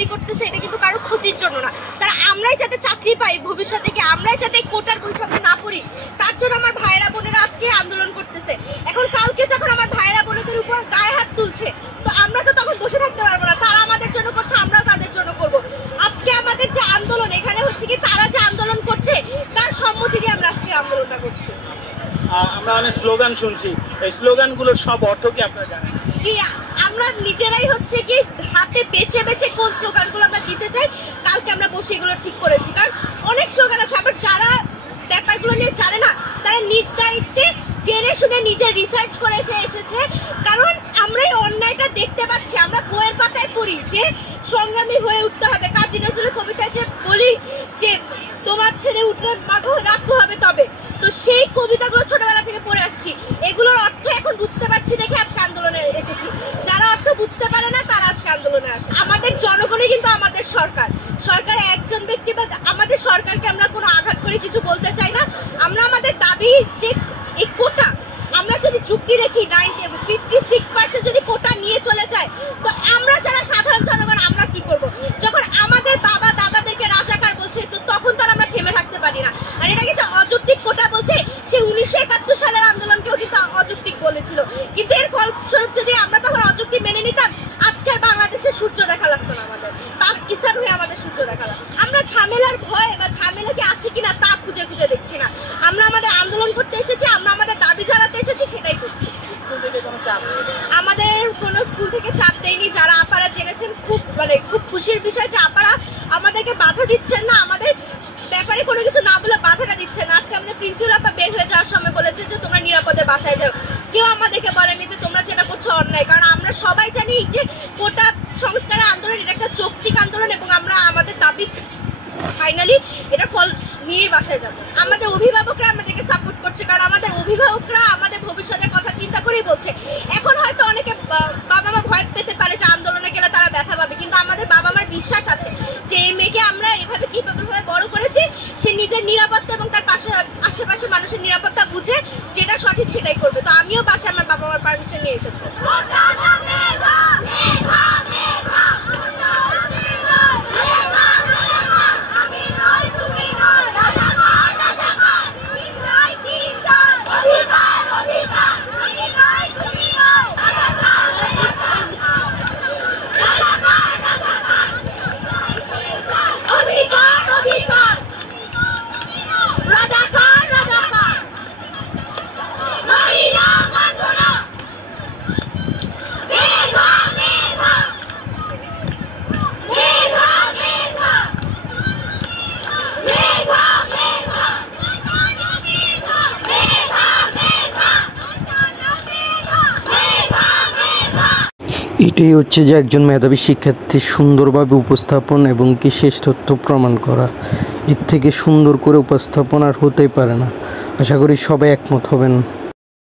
দাবি করতেছে এটা কিন্তু কারো ক্ষতির জন্য না, তারা আমরাই যাতে চাকরি পাই ভবিষ্যতে, কি আমরাই যাতে কোটার বৈষম্য না করি, তার জন্য আমার ভাইরা বোনেরা আজকে আন্দোলন করতেছে। এখন কালকে যখন আমার ভাইরা বোনেদের উপর গায়ে হাত তুলছে, তো আমরা তো তখন বসে থাকতে পারবো না। তারা আমাদের জন্য করছে, আমরাও তাদের জন্য করব। আজকে আমাদের যে আন্দোলন, এখানে হচ্ছে কি তারা যে আন্দোলন করছে তার সম্মতি দিয়ে আমরা আজকে আন্দোলনটা করছি। আমরা অনেক স্লোগান শুনছি, এই স্লোগানগুলোর সব অর্থ কি আপনারা জানেন? জি, আমরা নিজেরাই হচ্ছে কি হাতে বেছে বেছে কোন স্লোগানগুলো আমরা দিতে চাই, কালকে আমরা বসে এগুলো ঠিক করেছি। কারণ অনেক স্লোগান আছে, আবার যারা ব্যাপারগুলো নিয়ে জানে না তারা নিজ দায়িত্বে জেনে শুনে নিজে রিসার্চ করে এসেছে। কারণ আমরা এই অন্যায়টা দেখতে পাচ্ছি, আমরা বইয়ের পাতায় পড়ি যে সংগ্রামী হয়ে উঠতে হবে। কাজী নজরুলের কবিতায় যে বলি যে তোমার ছেড়ে উঠলে মাগো রাখতে হবে তবে, তো সেই কবিতাগুলো ছোটবেলা থেকে পড়ে আসছি, এগুলোর অর্থ এখন বুঝতে পারছি দেখে আজকে আন্দোলনে এসেছি। যারা অর্থ বুঝতে পারে না তারা আজকে আন্দোলনে আসে। আমাদের জনগণই কিন্তু আমাদের সরকার, সরকারের একজন ব্যক্তি বা আমাদের সরকারকে আমরা কোনো আঘাত করে কিছু বলতে চাই না। আমরা আমাদের দাবি যে এই কোটা, আমরা যদি যুক্তি দেখি 56% যদি কোটা নিয়ে চলে যায়, তো আমরা যারা সাধারণ জনগণ আমরা কি করব? যখন আমাদের বাবা দাদাদেরকে রাজাকার বলছে, তো তখন তো আমরা থেমে থাকতে পারি না। আর এটাকে যে অযৌক্তিক কোটা বলছে, সে 1971 সালের আন্দোলনকেও কিন্তু অযৌক্তিক বলেছিল। কিন্তু এর ফলস্বরূপ যদি আমরা তখন অযৌক্তিক মেনে নিতাম, আজকের বাংলাদেশের সূর্য দেখা লাগতো না, আমাদের পাকিস্তান হয়ে আমাদের সূর্য দেখা লাগতো। আমরা ঝামেলার ভয় বা ঝামেলা কি আছে কিনা তা খুঁজে খুঁজে দেখছি না। আমরা আমাদের আন্দোলন করতে এসেছি, আমরা আমাদের দাবি জানাতে এসেছি, সেটাই করছি। আমাদের কোনো স্কুল থেকে চাপ দেয়নি। যারা আপারা জেনেছেন, খুব খুশির বিষয় যে আপারা আমাদেরকে বাধা দিচ্ছেন না, আমাদের ব্যাপারে কোনো কিছু না বলে বাধাটা দিচ্ছেন না। আজকে আমাদের প্রিন্সিপাল আপা বের হয়ে যাওয়ার সময় বলেছে যে তোমরা নিরাপদে বাসায় যাও। কেউ আমাদেরকে বলেনি যে তোমরা যেটা করছো অন্যায়, কারণ আমরা সবাই জানি যে কোটা সংস্কারের আন্দোলন এটা একটা যৌক্তিক আন্দোলন, এবং আমরা আমাদের দাবি ফাইনালি এটা ফল নিয়ে বাসায় যাব। আমাদের অভিভাবকরা আমাদেরকে সাপোর্ট করছে, কারণ আমাদের অভিভাবকরা আমাদের ভবিষ্যতের কথা চিন্তা করেই বলছে। এখন হয়তো অনেকে বাবা মা ভয় পেতে পারে যে আন্দোলনে গেলে তারা ব্যথা পাবে, কিন্তু আমাদের বাবা মার বিশ্বাস আছে যে এই মেয়েকে আমরা এভাবে কিভাবে বড় করেছি, সে নিজের নিরাপত্তা এবং তার আশেপাশে মানুষের নিরাপত্তা বুঝে যেটা সঠিক সেটাই করবে। তো আমিও বাসায় আমার বাবা মার পারমিশন নিয়ে এসেছি। এটাই হচ্ছে যে একজন মেধাবী শিক্ষার্থী সুন্দরভাবে উপস্থাপন এবং কি শেষ তথ্য প্রমাণ করা। এর থেকে সুন্দর করে উপস্থাপন আর হতেই পারে না। আশা করি সবাই একমত হবেন।